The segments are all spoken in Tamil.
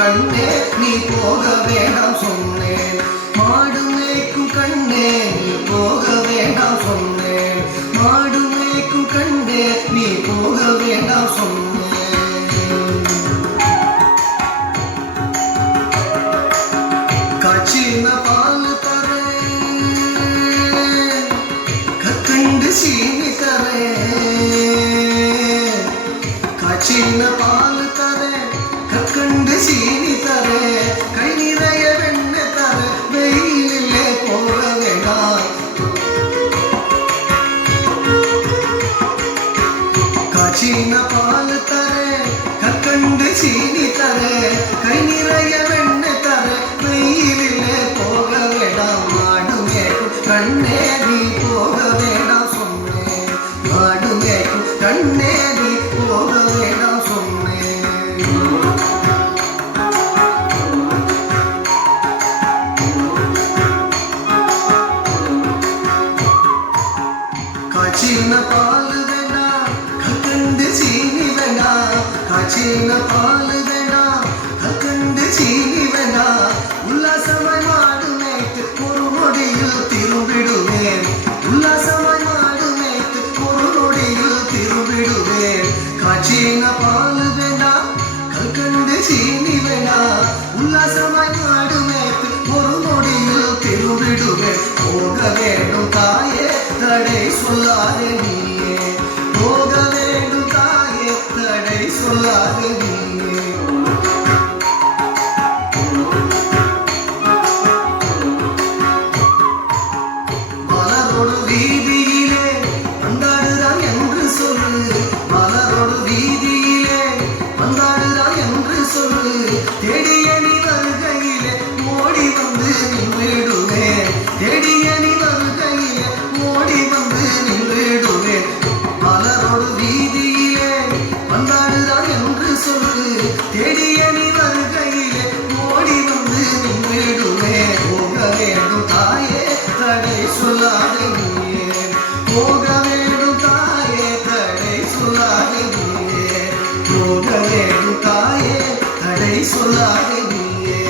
கண்ணே நீ போக வேண்டாம் சொன்னேன். மாடு மேய்க்கும் கண்ணே நீ போக வேண்டாம் சொன்னேன். மாடு மேய்க்கும் கண்ணே நீ போக வேண்டாம் சொன்னேன். காய்ச்சின பால் தரேன், கற்கண்டு சீனி தரேன். காய்ச்சின பால் தரேன், கற்கண்டு சீனி தரேன். கை நிறைய வெண்ணெய் தர, வெயிலிலே போக வேண்டாம். காய்ச்சின பால் தரேன், கற்கண்டு சீனி தரேன். கை நிறைய வெண்ணெய் தர, வெயிலிலே போக வேண்டாம். மாடு மேய்க்கும் கண்ணே நீ போக வேண்டாம் சொன்னேன். மாடு மேய்க்கும் கண்ணே நீ போக வேண்டாம் சொன்னேன். காய்ச்சின பால் வேண்டாம், கற்கண்டு சீனி வேண்டாம். காய்ச்சின பால் வேண்டாம், கற்கண்டு சீனி வேண்டாம். உல்லாசமாய் மாடு மேய்த்து ஒரு நொடியில் திரும்பிடுவேன். உல்லாசமாய் மாடு மேய்த்து ஒரு நொடியில் திரும்பிடுவேன். காய்ச்சின பால் வேண்டாம், கற்கண்டு சீனி வேண்டாம். உல்லாசமாய் மாடு மேய்த்து ஒரு நொடியில் திரும்பிடுவேன். போக வேண்டும் தாயே தடை சொல்லாதே நீயே. போக வேண்டும் தாயே தடை சொல்லாதே நீயே. மலரோடு வீதியிலே வந்தாடுதான் என்று சொல்லு. மலரோடு வீதியிலே வந்தாடுதான் என்று சொல்லு. தேடிய நீ வருகையிலே ஓடி வந்து நின்றிடுவேன். தேடிய நீ வருகையிலே ஓடி வந்து நின்றிடுவேன். மலரோடு வீதியிலே வந்தாடுதான் என்று சொல்லு. தேடிய நீ வருகையிலே ஓடி வந்து நின்றிடுவேன். போக வேண்டும் தாயே தடை சொல்லாதே நீயே. போக வேண்டும் தாயே தடை சொல்லாதே நீயே. போக வேண்டும் தாயே தடை சொல்லாதே நீயே.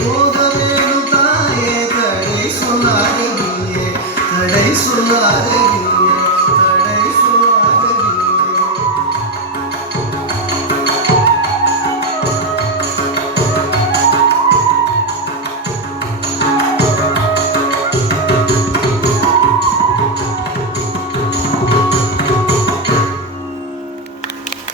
போக வேண்டும் தாயே தடை சொல்லாதே நீயே. தடை சொல்லாதே நீயே.